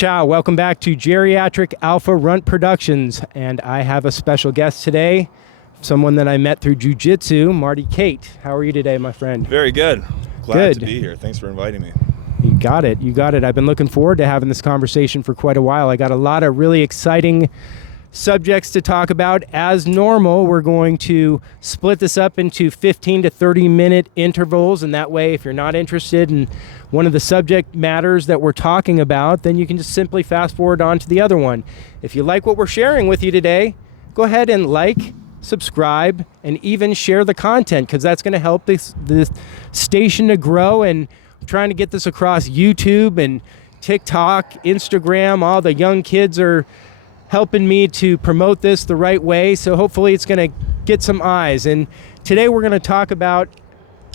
Ciao, welcome back to Geriatric Alpha Runt Productions, and I have a special guest today, someone that I met through Jui Jitsu, Marty Khait. How are you today, my friend? Very good. Glad to be here. Thanks for inviting me. You got it. You got it. I've been looking forward to having this conversation for quite a while. I got a lot of really exciting subjects to talk about. As normal, we're going to split this up into 15 to 30 minute intervals, and that way if you're not interested in one of the subject matters that we're talking about, then you can just simply fast forward on to the other one. If you like what we're sharing with you today, go ahead and like, subscribe, and even share the content, because that's going to help this station to grow. And I'm trying to get this across YouTube and TikTok, Instagram. All the young kids are helping me to promote this the right way, so hopefully it's going to get some eyes. And today we're going to talk about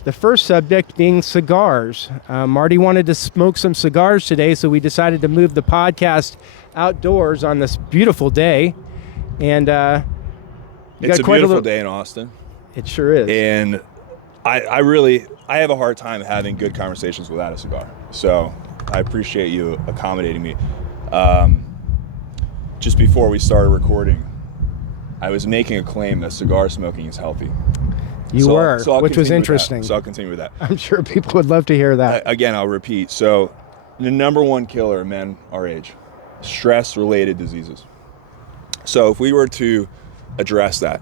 the first subject being cigars. Marty wanted to smoke some cigars today, so we decided to move the podcast outdoors on this beautiful day. And it's a beautiful day in Austin. It sure is. And I have a hard time having good conversations without a cigar. So I appreciate you accommodating me. Just before we started recording, I was making a claim that cigar smoking is healthy. Which was interesting. So I'll continue with that. I'm sure people would love to hear that. Again, I'll repeat. So the number one killer of men our age, stress-related diseases. So if we were to address that,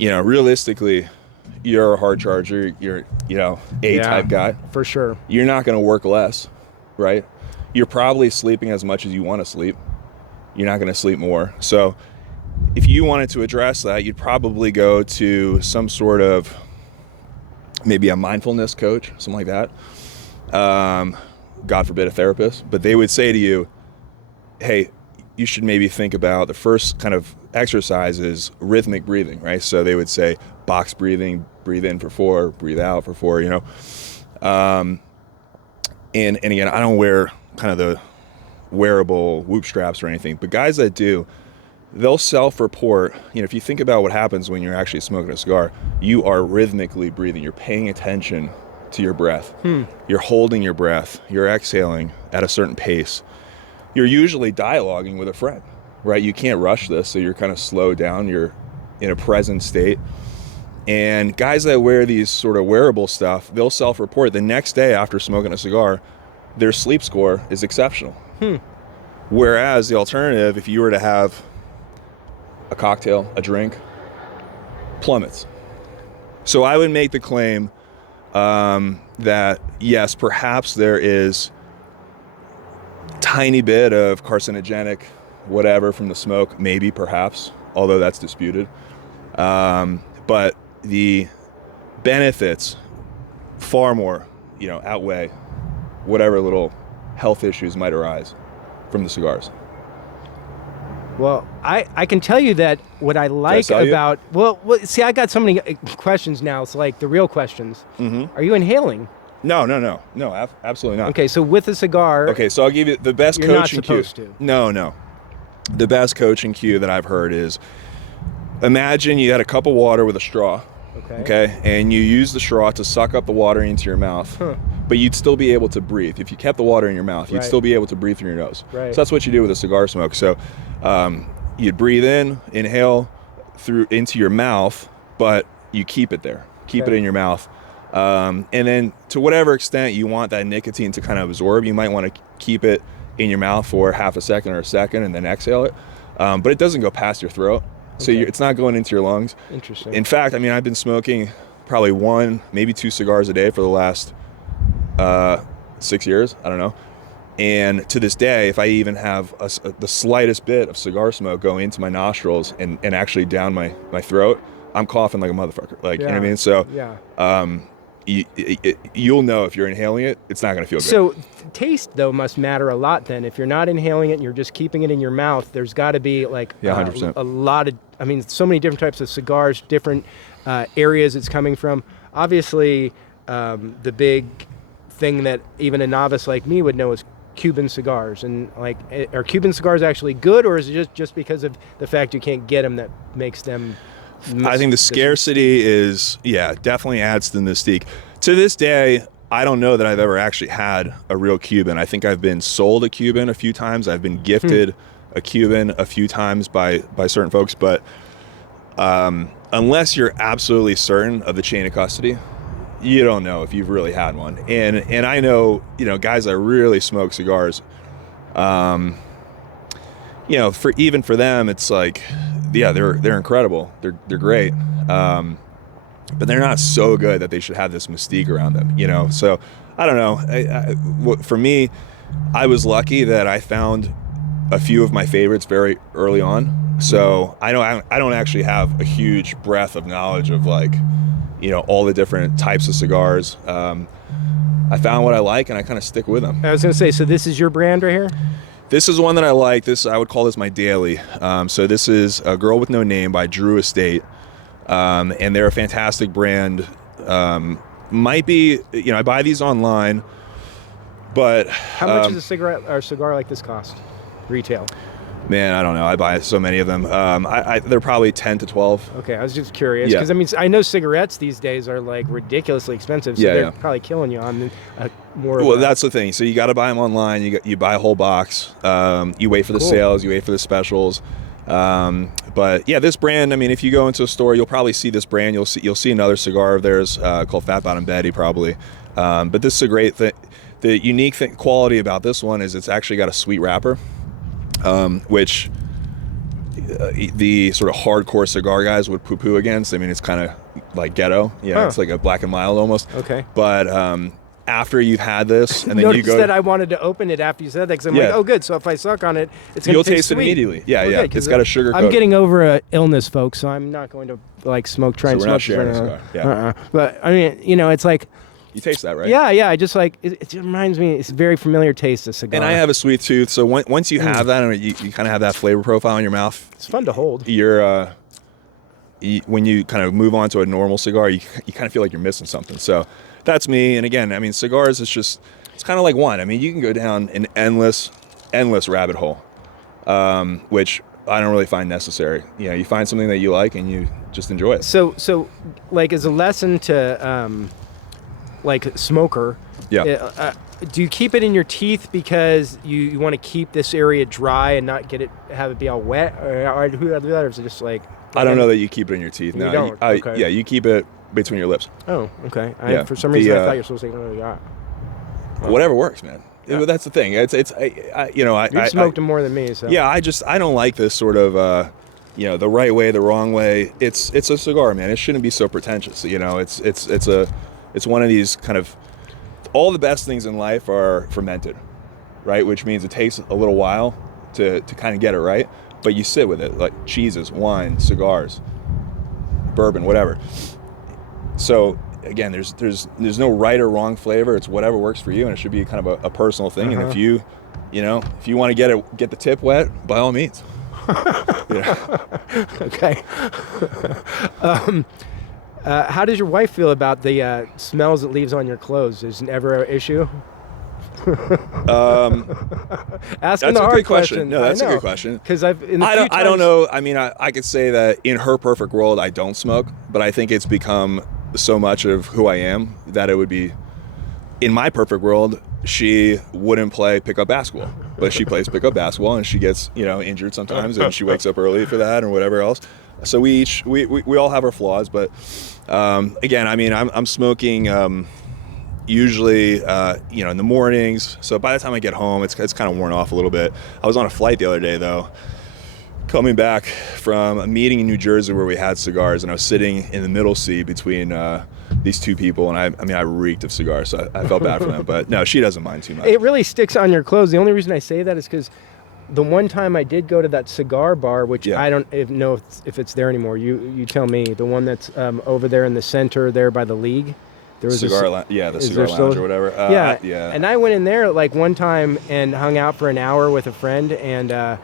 realistically, you're a hard charger, you're, A-type guy. For sure. You're not going to work less, right? You're probably sleeping as much as you want to sleep. You're not going to sleep more. So if you wanted to address that, you'd probably go to some sort of, maybe a mindfulness coach, something like that. God forbid a therapist. But they would say to you, hey, you should maybe think about the first kind of exercise is rhythmic breathing, right? So they would say box breathing, breathe in for 4, breathe out for 4, And again, I don't wear kind of the wearable whoop straps or anything, but guys that do, they'll self-report. If you think about what happens when you're actually smoking a cigar, you are rhythmically breathing. You're paying attention to your breath. You're holding your breath. You're exhaling at a certain pace. You're usually dialoguing with a friend, right? You can't rush this, so you're kind of slowed down. You're in a present state. And guys that wear these sort of wearable stuff, they'll self-report the next day after smoking a cigar, their sleep score is exceptional. Whereas the alternative, if you were to have a cocktail, a drink, plummets. So I would make the claim that yes, perhaps there is a tiny bit of carcinogenic whatever from the smoke, maybe, perhaps, although that's disputed. But the benefits far more, outweigh whatever little health issues might arise from the cigars. Well, I can tell you that what I like about... Well, see, I got so many questions now. It's like the real questions. Are you inhaling? No, absolutely not. Okay, so with a cigar... Okay, so I'll give you the best coaching cue. You're not supposed to. No. The best coaching cue that I've heard is, imagine you had a cup of water with a straw. Okay, and you use the straw to suck up the water into your mouth, but you'd still be able to breathe. If you kept the water in your mouth, you'd still be able to breathe through your nose. Right. So that's what you do with a cigar smoke. So you'd breathe in, inhale through into your mouth, but you keep it there. Keep it in your mouth. And then to whatever extent you want that nicotine to kind of absorb, you might want to keep it in your mouth for half a second or a second and then exhale it. But it doesn't go past your throat. So it's not going into your lungs. Interesting. In fact, I've been smoking probably 1, maybe 2 cigars a day for the last 6 years. I don't know. And to this day, if I even have the slightest bit of cigar smoke go into my nostrils and actually down my throat, I'm coughing like a motherfucker. You know what I mean? So you'll know if you're inhaling it, it's not going to feel good. So taste, though, must matter a lot then. If you're not inhaling it and you're just keeping it in your mouth, there's got to be 100%. A lot of, so many different types of cigars, different areas it's coming from. Obviously, the big thing that even a novice like me would know is Cuban cigars. And are Cuban cigars actually good, or is it just because of the fact you can't get them that makes them... I think the scarcity is, definitely adds to the mystique. To this day, I don't know that I've ever actually had a real Cuban. I think I've been sold a Cuban a few times. I've been gifted a Cuban a few times by certain folks, but unless you're absolutely certain of the chain of custody, you don't know if you've really had one. And I know, guys that really smoke cigars, for them, it's like, yeah, they're incredible. They're great. But they're not so good that they should have this mystique around them, So I don't know. For me, I was lucky that I found a few of my favorites very early on. So I don't actually have a huge breadth of knowledge of all the different types of cigars. I found what I like and I kind of stick with them. I was going to say, so this is your brand right here? This is one that I like. I would call this my daily. So this is A Girl with No Name by Drew Estate. And they're a fantastic brand. Might be, I buy these online, but how much does a cigarette or cigar like this cost retail? Man, I don't know. I buy so many of them. They're probably 10 to 12. Okay, I was just curious because I know cigarettes these days are like ridiculously expensive, so they're probably killing you on more. Well, that's the thing. So you got to buy them online. You buy a whole box. You wait for the sales. You wait for the specials. But yeah, this brand. I mean, if you go into a store, you'll probably see this brand. You'll see another cigar of theirs called Fat Bottom Betty, probably. But this is a great thing. The unique quality about this one is it's actually got a sweet wrapper. Which the sort of hardcore cigar guys would poo-poo against. I mean, it's kind of like ghetto. It's like a Black and Mild almost. Okay. But after you've had this, and then Notice you go... that I wanted to open it after you said that, because I'm like, oh, good. So if I suck on it, it's going to taste it sweet. immediately. Yeah. It's got a sugar coat. I'm getting over an illness, folks, so I'm not going to try and smoke. We're not sharing a cigar. Yeah. But I mean, it's like... You taste that, right? Yeah. I just like it reminds me. It's a very familiar taste of cigar. And I have a sweet tooth, so once you have that, and you kind of have that flavor profile in your mouth. It's fun to hold. You're when you kind of move on to a normal cigar, you kind of feel like you're missing something. So that's me. And again, I mean, cigars it's kind of like wine. I mean, you can go down an endless rabbit hole, which I don't really find necessary. You find something that you like and you just enjoy it. So like as a lesson to like smoker, do you keep it in your teeth because you want to keep this area dry and not have it be all wet, or is it just like... I don't know that you keep it in your teeth. No, you don't. Okay. Yeah, you keep it between your lips. Oh, okay. For some reason I thought you were supposed to take it. Whatever works, man. Yeah. That's the thing. You've smoked them more than me, so... Yeah, I don't like this sort of the right way, the wrong way. It's a cigar, man. It shouldn't be so pretentious. It's one of these kind of... All the best things in life are fermented, right? Which means it takes a little while to kind of get it right, but you sit with it, like cheeses, wine, cigars, bourbon, whatever. So again, there's no right or wrong flavor. It's whatever works for you, and it should be kind of a personal thing. And if you want to get the tip wet, by all means. Okay. How does your wife feel about the smells it leaves on your clothes? Is it ever an issue? Asking the hard question. No, that's a good question. Because I don't know. I mean, I could say that in her perfect world, I don't smoke, but I think it's become so much of who I am that it would be, in my perfect world, she wouldn't play pickup basketball, but she plays pickup basketball and she gets injured sometimes, and she wakes up early for that or whatever else. So we all have our flaws, but again, I mean, I'm smoking usually in the mornings. So by the time I get home, it's kind of worn off a little bit. I was on a flight the other day though, coming back from a meeting in New Jersey where we had cigars, and I was sitting in the middle seat between these two people, and I reeked of cigars, so I felt bad for them. But no, she doesn't mind too much. It really sticks on your clothes. The only reason I say that is because the one time I did go to that cigar bar, which I don't know if it's there anymore. You tell me. The one that's over there in the center there by the league. There was the cigar lounge or whatever. Yeah. And I went in there like one time and hung out for an hour with a friend, and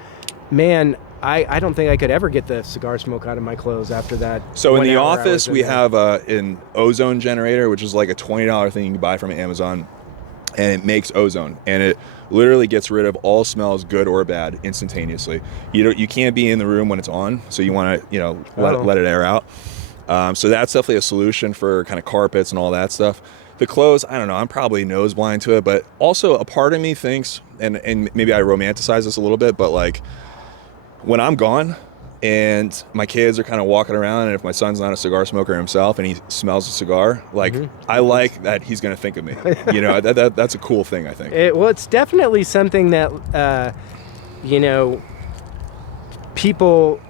man, I don't think I could ever get the cigar smoke out of my clothes after that. So in the office, we have an ozone generator, which is like a $20 thing you can buy from Amazon, and it makes ozone, and it literally gets rid of all smells, good or bad, instantaneously. You can't be in the room when it's on, so you want to let it air out. So that's definitely a solution for kind of carpets and all that stuff. the clothes, I don't know, I'm probably nose blind to it, but also a part of me thinks, and maybe I romanticize this a little bit, but like when I'm gone and my kids are kind of walking around, and if my son's not a cigar smoker himself and he smells a cigar, like I like that he's going to think of me. You know, that's a cool thing, I think. Well, it's definitely something that, you know, people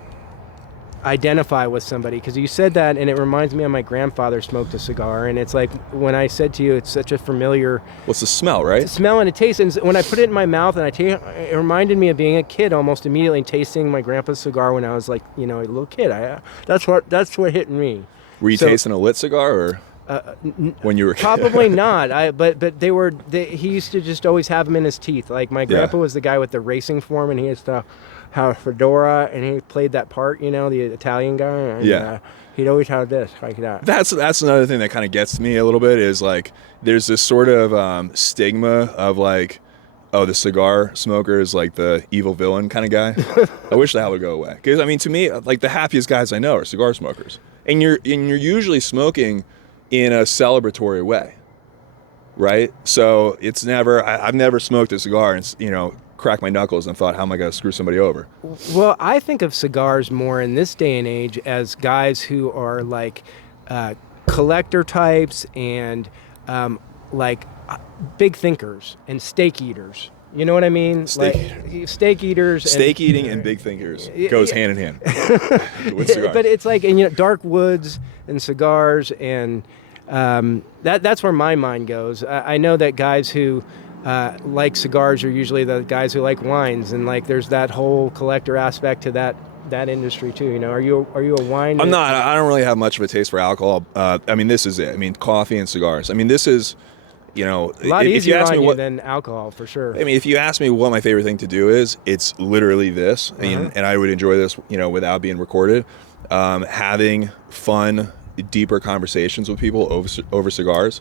identify with somebody, because you said that and it reminds me of my grandfather smoked a cigar, and it's like when I said to you it's such a familiar What's the smell, right? smell and a taste, and when I put it in my mouth and it reminded me of being a kid almost immediately, tasting my grandpa's cigar when I was like, you know, a little kid. That's what hit me. Were you tasting a lit cigar or when you were a kid? Probably not. But he used to just always have them in his teeth. Like my grandpa was the guy with the racing form, and he used to have a fedora, and he played that part, you know, the Italian guy. And, he'd always have this like that. That's another thing that kind of gets to me a little bit, is like there's this sort of stigma of like, oh, the cigar smoker is like the evil villain kind of guy. I wish that would go away, because I mean, to me, like the happiest guys I know are cigar smokers, and you're usually smoking in a celebratory way, right? So it's never, I've never smoked a cigar and, you know, cracked my knuckles and thought, how am I going to screw somebody over? Well, I think of cigars more in this day and age as guys who are like collector types and like big thinkers and steak eaters. You know what I mean? Steak eaters. Steak eating and big thinkers goes hand in hand with cigars. But it's like, and you know, dark woods and cigars, and that's where my mind goes. I know that guys who like cigars are usually the guys who like wines, and like there's that whole collector aspect to that industry too. You know, are you a wine? I'm not. I don't really have much of a taste for alcohol. I mean, this is it. I mean, coffee and cigars. I mean, this is, you know, a lot easier on you than alcohol, for sure. I mean, if you ask me what my favorite thing to do is, it's literally this, and I would enjoy this, you know, without being recorded. Having fun, deeper conversations with people over cigars.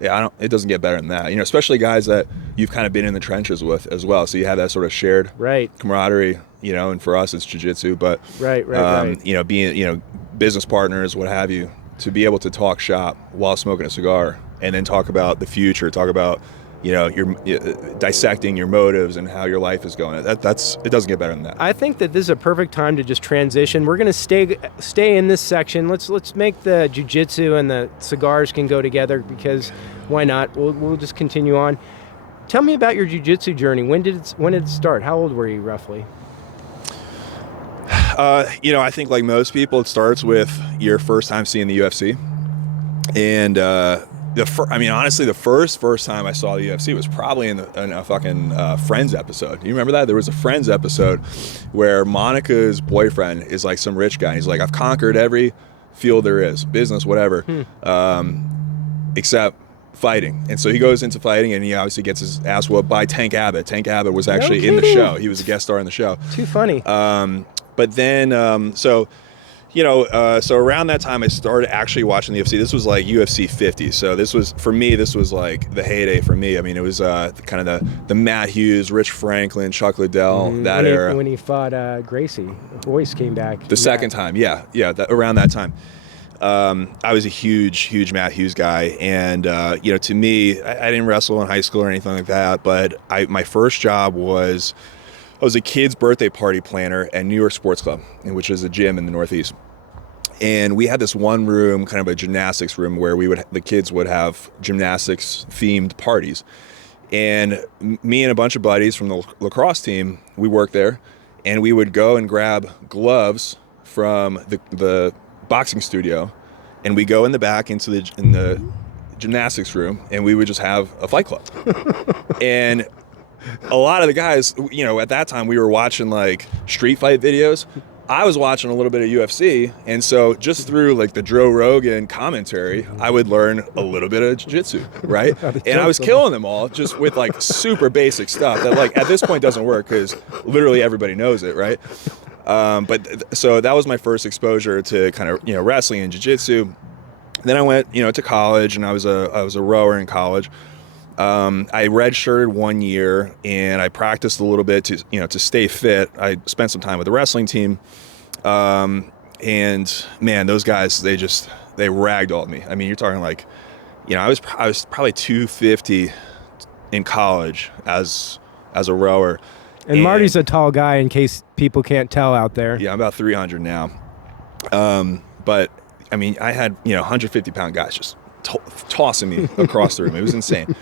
Yeah, it doesn't get better than that. You know, especially guys that you've kind of been in the trenches with as well. So you have that sort of shared camaraderie. You know, and for us it's jiu-jitsu, but you know, being, you know, business partners, what have you, to be able to talk shop while smoking a cigar, and then talk about the future, talk about, you know, you're dissecting your motives and how your life is going. It doesn't get better than that. I think that this is a perfect time to just transition. We're going to stay in this section. Let's make the jiu-jitsu and the cigars can go together, because why not? We'll just continue on. Tell me about your jiu-jitsu journey. When did it start? How old were you roughly? You know, I think like most people, it starts with your first time seeing the UFC, and I mean, honestly, the first time I saw the UFC was probably in a fucking Friends episode. You remember that? There was a Friends episode where Monica's boyfriend is like some rich guy. He's like, I've conquered every field there is, business, whatever, except fighting. And so he goes into fighting, and he obviously gets his ass whooped by Tank Abbott. Tank Abbott was actually in the show. He was a guest star in the show. Too funny. But then, so around that time, I started actually watching the UFC. This was like UFC 50. So this was, for me, like the heyday for me. I mean, it was kind of the Matt Hughes, Rich Franklin, Chuck Liddell, that era. When he fought Gracie, Royce came back. The second time, yeah, around that time. I was a huge Matt Hughes guy, and you know, to me, I didn't wrestle in high school or anything like that, but my first job was, I was a kid's birthday party planner at New York Sports Club, which is a gym in the Northeast. And we had this one room, kind of a gymnastics room, where the kids would have gymnastics themed parties. And me and a bunch of buddies from the lacrosse team, we worked there, and we would go and grab gloves from the boxing studio, and we go in the back in the gymnastics room, and we would just have a fight club. And a lot of the guys, you know, at that time we were watching like street fight videos. I was watching a little bit of UFC, and so just through like the Joe Rogan commentary, I would learn a little bit of jiu-jitsu, right? And I was killing them all just with like super basic stuff that like at this point doesn't work because literally everybody knows it, right? So that was my first exposure to kind of, you know, wrestling and jiu-jitsu. Then I went, you know, to college, and I was a rower in college. I redshirted 1 year, and I practiced a little bit to stay fit. I spent some time with the wrestling team, and man, those guys, they ragdolled me. I mean, you're talking like, I was probably 250 in college as a rower. And Marty's a tall guy, in case people can't tell out there. Yeah, I'm about 300 now. But I mean, I had 150-pound guys just tossing me across the room. It was insane.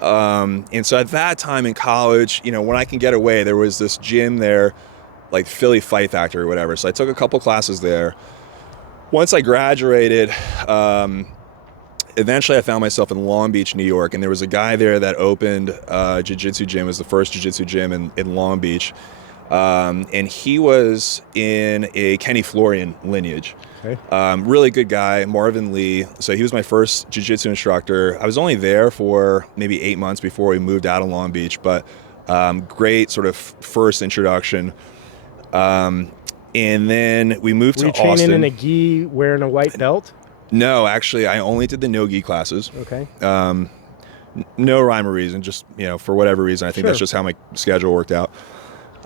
And so at that time in college, when I can get away, there was this gym there, like Philly Fight Factory or whatever. So I took a couple classes there. Once I graduated, eventually I found myself in Long Beach, New York, and there was a guy there that opened a jiu-jitsu gym. It was the first jiu-jitsu gym in Long Beach. And he was in a Kenny Florian lineage. Okay. Really good guy, Marvin Lee. So he was my first jiu-jitsu instructor. I was only there for maybe 8 months before we moved out of Long Beach, but great sort of first introduction. And then we moved to Austin. Were you training in a gi wearing a white belt? No, actually, I only did the no-gi classes. Okay. No rhyme or reason, just, for whatever reason. I think that's just how my schedule worked out.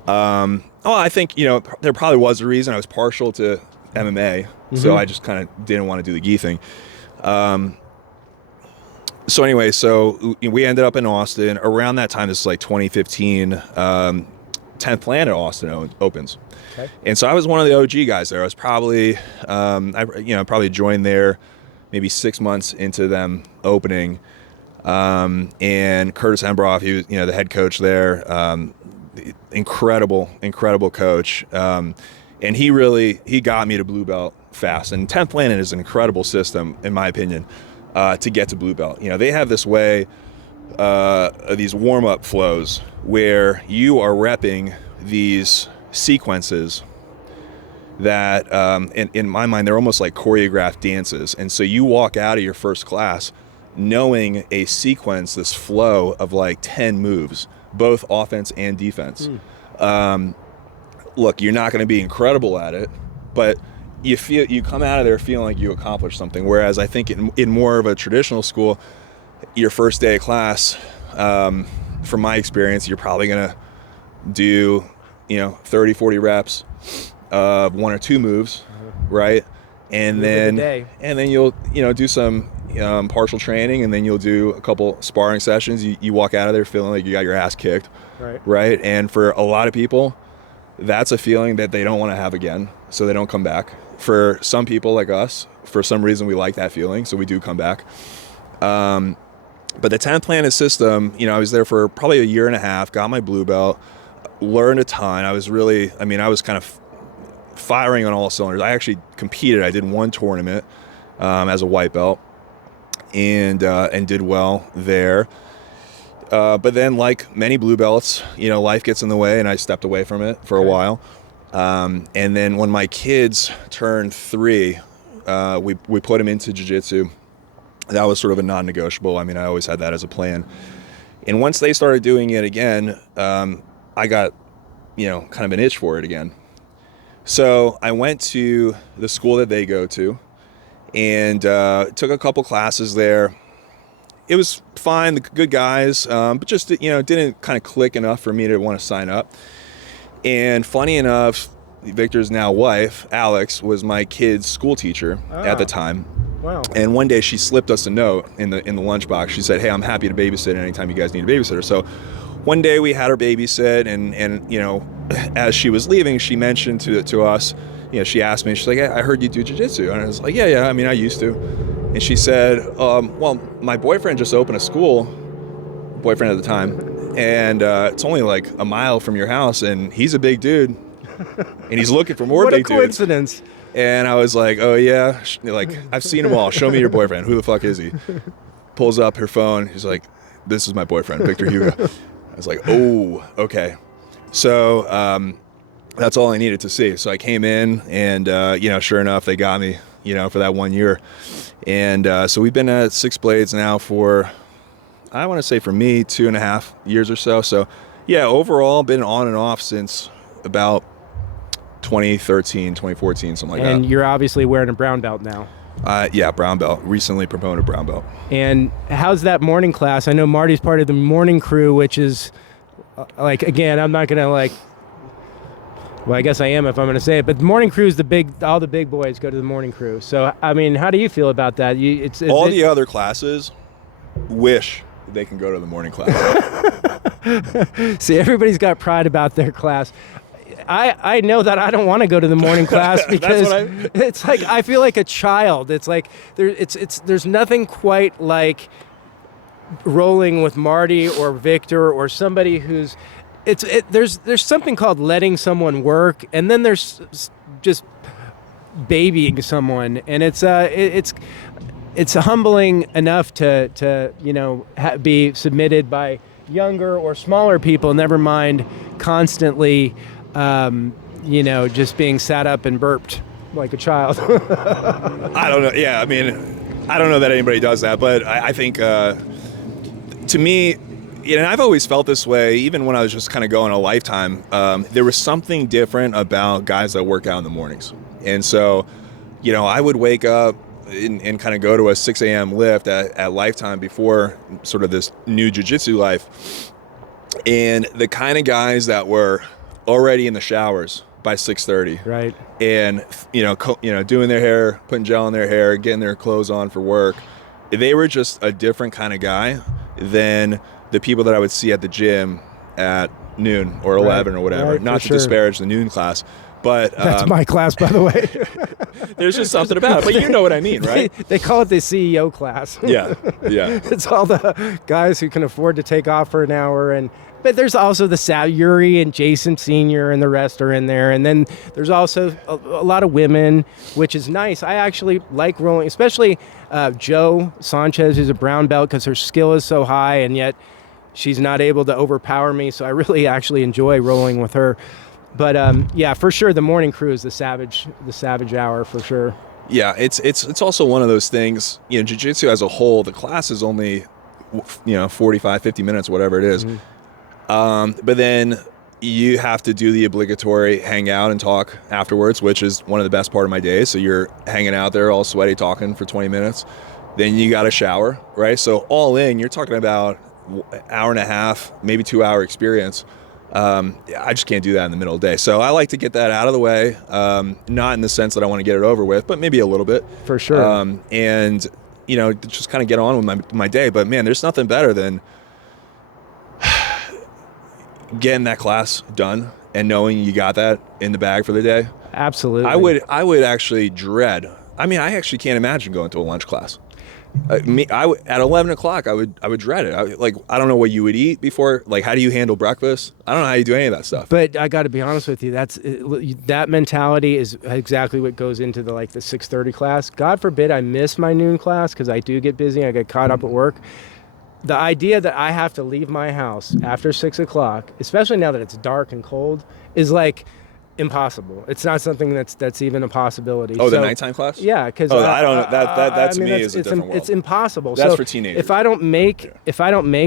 I think, there probably was a reason. I was partial to MMA, so I just kind of didn't want to do the gi thing. So anyway, we ended up in Austin. Around that time, this is like 2015, 10th Planet Austin opens. Okay. And so I was one of the OG guys there. I was probably, probably joined there maybe 6 months into them opening. And Curtis Embroff, he was, the head coach there. Incredible coach. And he got me to blue belt fast. And 10th Planet is an incredible system, in my opinion, to get to blue belt. They have this way, these warm-up flows where you are repping these sequences that, in my mind, they're almost like choreographed dances. And so you walk out of your first class knowing a sequence, this flow of like 10 moves, both offense and defense. Look, you're not going to be incredible at it, but you come out of there feeling like you accomplished something. Whereas I think in more of a traditional school, your first day of class, from my experience, you're probably going to do 30, 40 reps of one or two moves, right? And then you'll do some partial training, and then you'll do a couple sparring sessions. You walk out of there feeling like you got your ass kicked, right? And for a lot of people, that's a feeling that they don't want to have again, so they don't come back. For some people like us, for some reason we like that feeling, so we do come back. But the 10th Planet system, I was there for probably a year and a half, got my blue belt, learned a ton. I was kind of firing on all cylinders. I actually competed. I did one tournament as a white belt and did well there. But then, like many blue belts, life gets in the way, and I stepped away from it for a while. And then when my kids turned 3, we put them into jiu-jitsu. That was sort of a non-negotiable. I mean, I always had that as a plan. And once they started doing it again, I got, kind of an itch for it again. So I went to the school that they go to and took a couple classes there. It was fine, the good guys, but just, didn't kind of click enough for me to want to sign up. And funny enough, Victor's now wife, Alex, was my kid's school teacher at the time. Wow. And one day she slipped us a note in the lunchbox. She said, "Hey, I'm happy to babysit anytime you guys need a babysitter." So one day we had her babysit, and as she was leaving, she mentioned to us, she asked me, she's like, "Hey, I heard you do jiu-jitsu." And I was like, yeah, I mean, I used to. And she said, well, my boyfriend just opened a school, boyfriend at the time, and it's only like a mile from your house, and he's a big dude, and he's looking for more big dudes. What a coincidence. And I was like, oh yeah, like, I've seen them all. Show me your boyfriend. Who the fuck is he? Pulls up her phone. He's like, "This is my boyfriend, Victor Hugo." I was like, oh, okay. So that's all I needed to see. So I came in, and sure enough, they got me, for that 1 year. And so we've been at Six Blades now for, I want to say for me, 2.5 years or so. So yeah, overall been on and off since about 2013, 2014, something like that. And you're obviously wearing a brown belt now. Yeah, brown belt. Recently promoted brown belt. And how's that morning class? I know Marty's part of the morning crew, which is, again, I'm not going to well, I guess I am if I'm going to say it, but the morning crew is all the big boys go to the morning crew. So, I mean, how do you feel about that? The other classes wish they can go to the morning class. See, everybody's got pride about their class. I know that I don't want to go to the morning class because it's like I feel like a child. It's like there's nothing quite like rolling with Marty or Victor or somebody who's there's something called letting someone work, and then there's just babying someone, and it's humbling enough to be submitted by younger or smaller people, never mind constantly just being sat up and burped like a child. I don't know. Yeah, I mean, I don't know that anybody does that, but I think to me, and I've always felt this way, even when I was just kind of going a lifetime, there was something different about guys that work out in the mornings. And so, I would wake up and kind of go to a 6 a.m. lift at Lifetime before sort of this new jiu-jitsu life. And the kind of guys that were already in the showers by 6:30, right? And doing their hair, putting gel in their hair, getting their clothes on for work. They were just a different kind of guy than the people that I would see at the gym at noon or 11 or whatever. Right, Not to disparage the noon class, but that's my class, by the way. There's just something about it, but you know what I mean, right? They call it the CEO class. Yeah. It's all the guys who can afford to take off for an hour, but there's also the Yuri and Jason Sr. and the rest are in there. And then there's also a lot of women, which is nice. I actually like rolling, especially Joe Sanchez, who's a brown belt, because her skill is so high, and yet she's not able to overpower me. So I really actually enjoy rolling with her. But for sure, the morning crew is the savage hour for sure. Yeah, it's also one of those things, jiu-jitsu as a whole, the class is only, 45, 50 minutes, whatever it is. Mm-hmm. But then you have to do the obligatory hang out and talk afterwards, which is one of the best part of my day. So you're hanging out there all sweaty talking for 20 minutes. Then you got to shower, right? So all in, you're talking about an hour and a half, maybe 2 hour experience. I just can't do that in the middle of the day. So I like to get that out of the way, not in the sense that I want to get it over with, but maybe a little bit. For sure. And, just kind of get on with my day. But, man, there's nothing better than getting that class done and knowing you got that in the bag for the day. Absolutely. I would actually dread. I mean, I actually can't imagine going to a lunch class. At 11 o'clock, I would dread it. I don't know what you would eat before. Like, how do you handle breakfast? I don't know how you do any of that stuff. But I got to be honest with you. That mentality is exactly what goes into the 6:30 class. God forbid I miss my noon class because I do get busy. I get caught up at work. The idea that I have to leave my house after 6 o'clock, especially now that it's dark and cold, is impossible. It's not something that's even a possibility. Oh, the nighttime class? Yeah, because I don't know. That to me is a different world. It's impossible. That's so for teenagers. If I don't make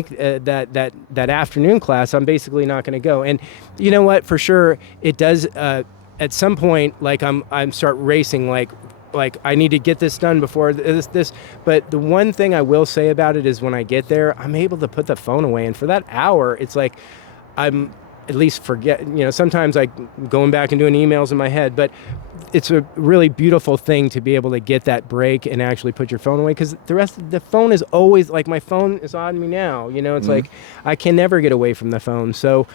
that afternoon class, I'm basically not going to go. And you know what? For sure, it does. At some point, I'm start racing. Like I need to get this done before this. But the one thing I will say about it is when I get there, I'm able to put the phone away, and for that hour, it's like I'm at least forget. Sometimes I going back and doing emails in my head, but it's a really beautiful thing to be able to get that break and actually put your phone away, because the rest of the phone is always my phone is on me now. It's mm-hmm. like I can never get away from the phone. So.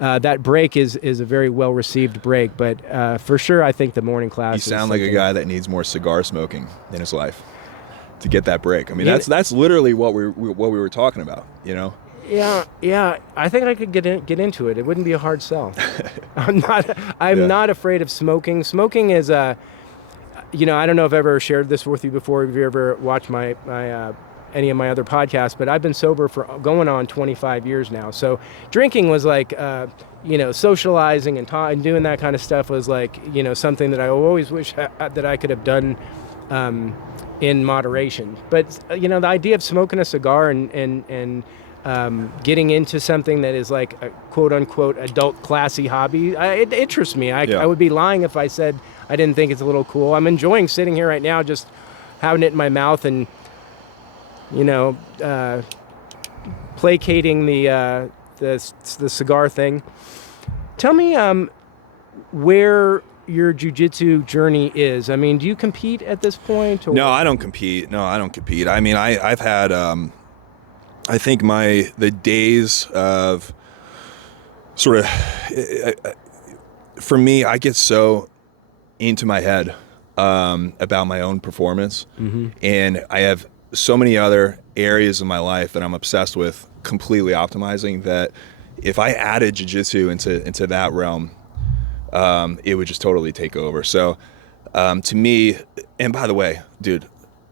That break is a very well received break, but for sure I think the morning class. You sound like a guy that needs more cigar smoking in his life to get that break. I mean, that's literally what we were talking about. Yeah. I think I could get into it. It wouldn't be a hard sell. I'm not afraid of smoking. Smoking is I don't know if I've ever shared this with you before. If you ever watched my any of my other podcasts, but I've been sober for going on 25 years now. So drinking was socializing and doing that kind of stuff was something that I always wish that I could have done in moderation. But the idea of smoking a cigar and getting into something that is like a quote unquote adult classy hobby, it interests me. I would be lying if I said I didn't think it's a little cool. I'm enjoying sitting here right now, just having it in my mouth and placating the cigar thing. Tell me where your jiu-jitsu journey is. I mean, do you compete at this point? Or? No, I don't compete. I mean, I've had I think the days of sort of, for me, I get so into my head about my own performance, and I have so many other areas of my life that I'm obsessed with completely optimizing, that if I added jiu-jitsu into that realm, it would just totally take over. So to me, and by the way, dude,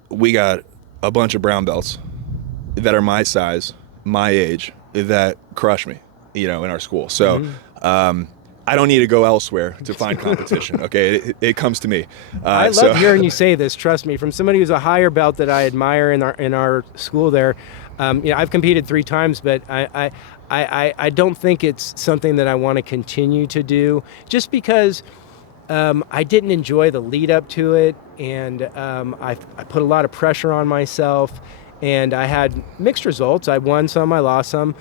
we got a bunch of brown belts that are my size, my age, that crush me, in our school. So I don't need to go elsewhere to find competition. Okay, it comes to me. I love hearing you say this. Trust me, from somebody who's a higher belt that I admire in our school there. I've competed 3 times, but I don't think it's something that I want to continue to do, just because I didn't enjoy the lead up to it, and I put a lot of pressure on myself, and I had mixed results. I won some, I lost some.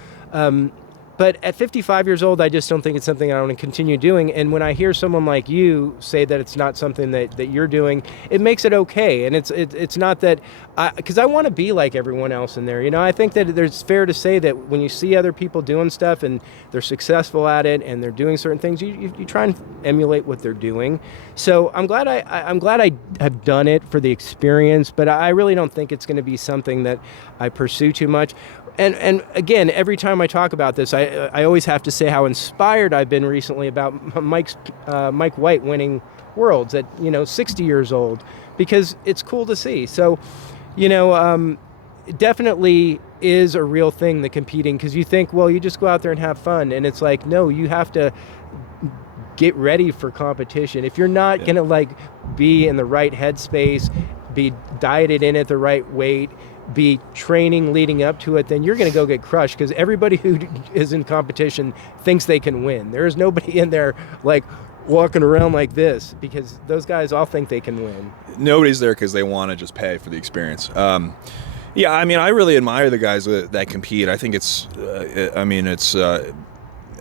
But at 55 years old, I just don't think it's something I want to continue doing. And when I hear someone like you say that it's not something that you're doing, it makes it okay. And it's not that, because I want to be like everyone else in there. I think that it's fair to say that when you see other people doing stuff and they're successful at it and they're doing certain things, you try and emulate what they're doing. So I'm glad I have done it for the experience, but I really don't think it's going to be something that I pursue too much. And again, every time I talk about this, I always have to say how inspired I've been recently about Mike White winning Worlds at 60 years old, because it's cool to see. So, it definitely is a real thing, the competing, because you think, well, you just go out there and have fun, and it's like, no, you have to get ready for competition. If you're not gonna be in the right headspace, be dieted in at the right weight, be training leading up to it, then you're going to go get crushed, because everybody who is in competition thinks they can win. There is nobody in there walking around like this, because those guys all think they can win. Nobody's there because they want to just pay for the experience. I really admire the guys that compete. I think it's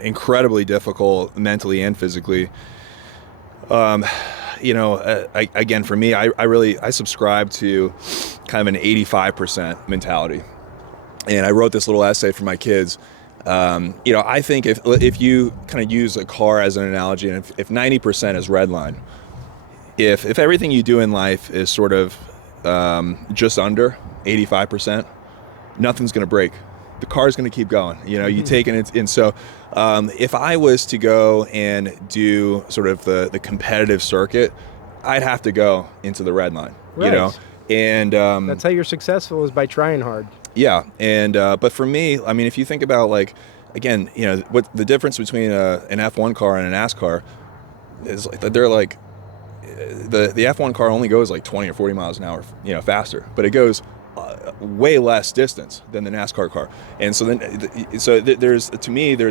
incredibly difficult mentally and physically. Again, for me, I subscribe to kind of an 85% mentality. And I wrote this little essay for my kids. I think if you kind of use a car as an analogy, and if 90% is red line, if everything you do in life is sort of just under 85%, nothing's going to break. The car's going to keep going. You take it, and so if I was to go and do sort of the competitive circuit, I'd have to go into the red line. Right. And that's how you're successful, is by trying hard. Yeah, and but for me, if you think about what the difference between an F1 car and an NASCAR is, they're like, the F1 car only goes 20 or 40 miles an hour, faster, but it goes way less distance than the NASCAR car. And so there's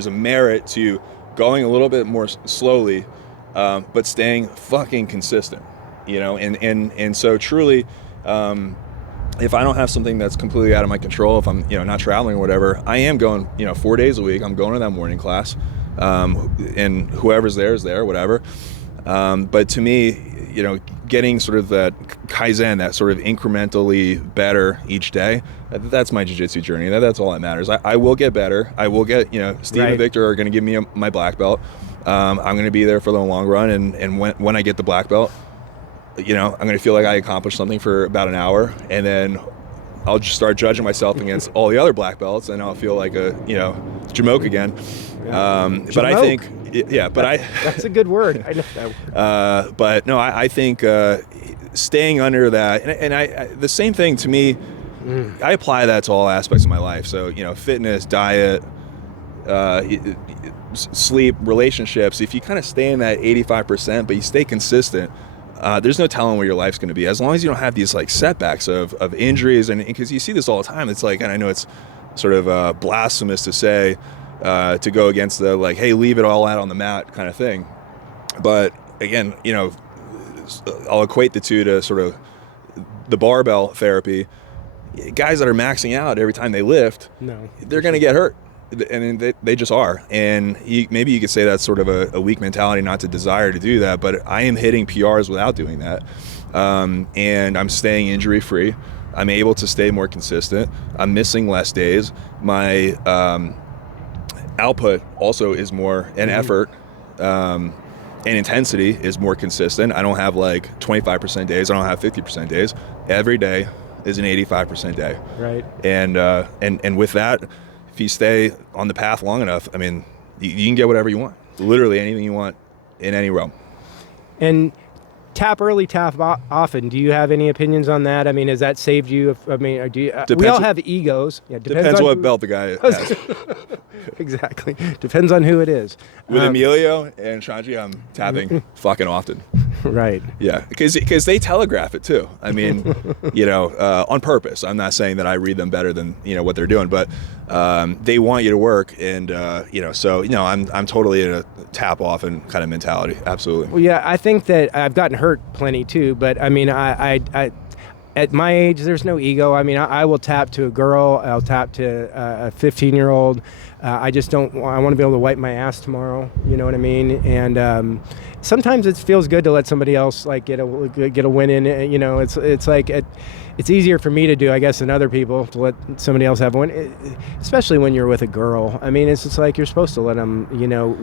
a merit to going a little bit more slowly, but staying fucking consistent, and so truly, if I don't have something that's completely out of my control, if I'm not traveling or whatever, I am going 4 days a week. I'm going to that morning class, and whoever's there is there, whatever. But to me, getting sort of that Kaizen, that sort of incrementally better each day, that's my jiu-jitsu journey. That's all that matters. I will get better. I will get, Steve and Victor are going to give me my black belt. I'm going to be there for the long run. And when I get the black belt, I'm going to feel like I accomplished something for about an hour. And then I'll just start judging myself against all the other black belts, and I'll feel like a, Jamoke again. But I think, that's a good word. I know that word. But no, I think staying under that, and I the same thing to me, I apply that to all aspects of my life. So, fitness, diet, sleep, relationships. If you kind of stay in that 85%, but you stay consistent, there's no telling where your life's going to be, as long as you don't have these setbacks of injuries. And because you see this all the time, it's and I know it's sort of blasphemous to say, to go against the hey, leave it all out on the mat kind of thing. But again, I'll equate the two to sort of the barbell therapy. Guys that are maxing out every time they lift, they're going to get hurt. And they just are. And maybe you could say that's sort of a weak mentality, not to desire to do that, but I am hitting PRs without doing that. And I'm staying injury free. I'm able to stay more consistent. I'm missing less days. My output also is more, and effort and intensity is more consistent. I don't have like 25% days. I don't have 50% days. Every day is an 85% day. Right. And with that, if you stay on the path long enough, I mean, you can get whatever you want. Literally anything you want in any realm. And tap early, tap often. Do you have any opinions on that? I mean, has that saved you? Do you, we all have egos. Yeah, depends on what belt the guy has. Exactly. Depends on who it is. With Emilio and Shanji, I'm tapping fucking often. Right. Yeah, because they telegraph it too. I mean, on purpose. I'm not saying that I read them better than what they're doing, but they want you to work, and I'm totally in a tap off and kind of mentality. Absolutely. Well, yeah, I think that I've gotten hurt plenty too, but I mean, I at my age, there's no ego. I mean, I will tap to a girl. I'll tap to a 15-year-old. I just don't. I want to be able to wipe my ass tomorrow. You know what I mean? And sometimes it feels good to let somebody else like get a win in. It's like it's easier for me to do, I guess, than other people to let somebody else have one, especially when you're with a girl. I mean, it's just like you're supposed to let them,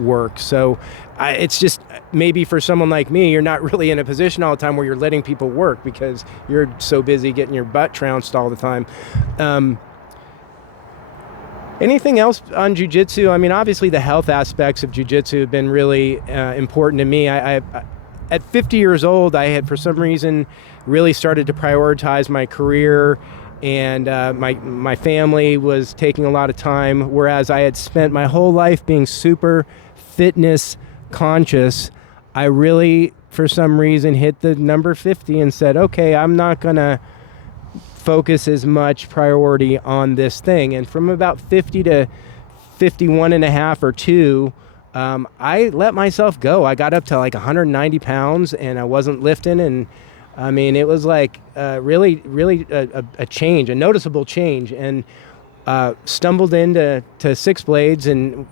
work. So it's just maybe for someone like me, you're not really in a position all the time where you're letting people work because you're so busy getting your butt trounced all the time. Anything else on jiu-jitsu? I mean, obviously the health aspects of jiu-jitsu have been really important to me. I at 50 years old, I had, for some reason, really started to prioritize my career, and my family was taking a lot of time, whereas I had spent my whole life being super fitness conscious. I really, for some reason, hit the number 50 and said, okay, I'm not going to focus as much priority on this thing. And from about 50 to 51 and a half or 2, I let myself go. I got up to like 190 pounds and I wasn't lifting. And I mean, it was like really a change, a noticeable change. And stumbled into Six Blades and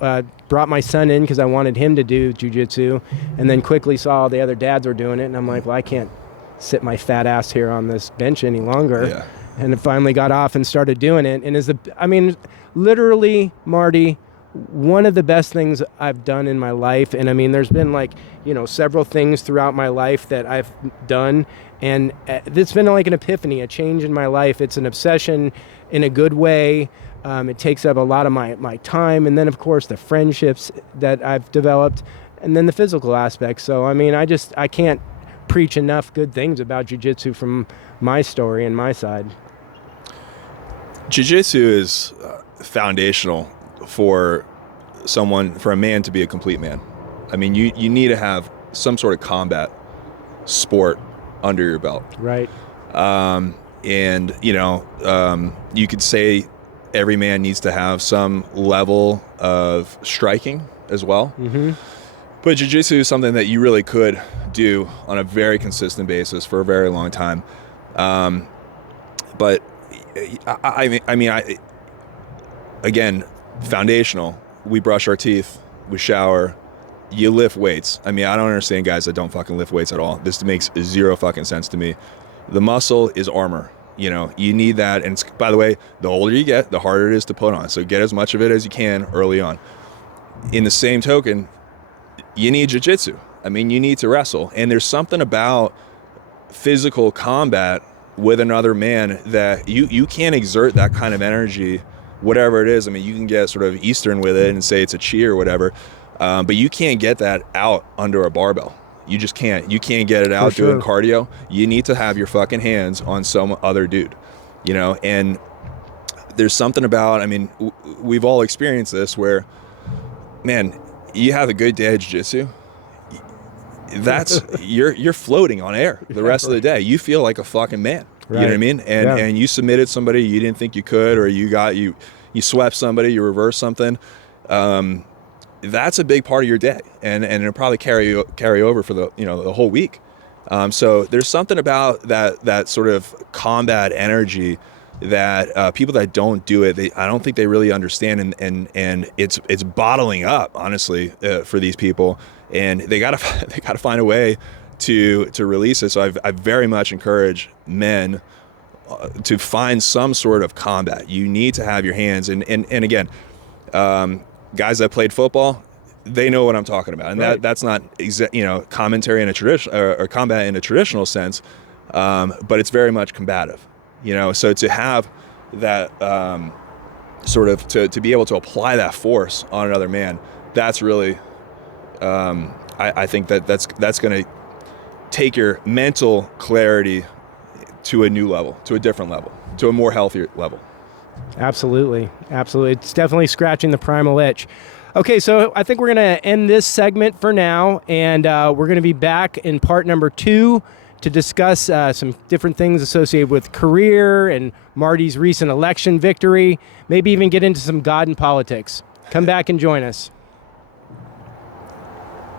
brought my son in because I wanted him to do jiu-jitsu, and then quickly saw the other dads were doing it. And I'm like, well, I can't sit my fat ass here on this bench any longer. Yeah. And it finally got off and started doing it. And literally, Marty, one of the best things I've done in my life. And I mean, there's been several things throughout my life that I've done. And it's been like an epiphany, a change in my life. It's an obsession in a good way. It takes up a lot of my time. And then, of course, the friendships that I've developed, and then the physical aspects. So, I mean, I can't preach enough good things about jiu-jitsu from my story and my side. Jiu-jitsu is foundational for a man to be a complete man. I mean, you need to have some sort of combat sport under your belt. Right. You could say every man needs to have some level of striking as well. Mm-hmm. But jiu-jitsu is something that you really could do on a very consistent basis for a very long time. But again, foundational. We brush our teeth, we shower, you lift weights. I mean, I don't understand guys that don't fucking lift weights at all. This makes zero fucking sense to me. The muscle is armor. You need that. And by the way, the older you get, the harder it is to put on. So get as much of it as you can early on. In the same token, you need jiu-jitsu. I mean, you need to wrestle. And there's something about physical combat with another man that you can't exert that kind of energy, whatever it is. I mean, you can get sort of Eastern with it and say it's a chi or whatever, but you can't get that out under a barbell. You just can't. You can't get it out doing cardio. You need to have your fucking hands on some other dude, and there's something about, I mean, we've all experienced this where, man, you have a good day of jiu-jitsu, that's you're floating on air the rest of the day. You feel like a fucking man. Right. You know what I mean? And you submitted somebody you didn't think you could, or you swept somebody, you reversed something. That's a big part of your day, and it'll probably carry over for the whole week. So there's something about that sort of combat energy that people that don't do it, I don't think they really understand, and it's bottling up, honestly, for these people, and they gotta find a way to release it. So I very much encourage men to find some sort of combat, you need to have your hands. And again, guys that played football, they know what I'm talking about, and right. that's not commentary in a tradition or combat in a traditional sense, but it's very much combative. So to have that sort of to be able to apply that force on another man, that's really I think that's going to take your mental clarity to a new level, to a different level, to a more healthier level. Absolutely. It's definitely scratching the primal itch. Okay, so I think we're going to end this segment for now, and we're going to be back in part number 2 to discuss some different things associated with career and Marty's recent election victory, maybe even get into some God and politics. Come back and join us.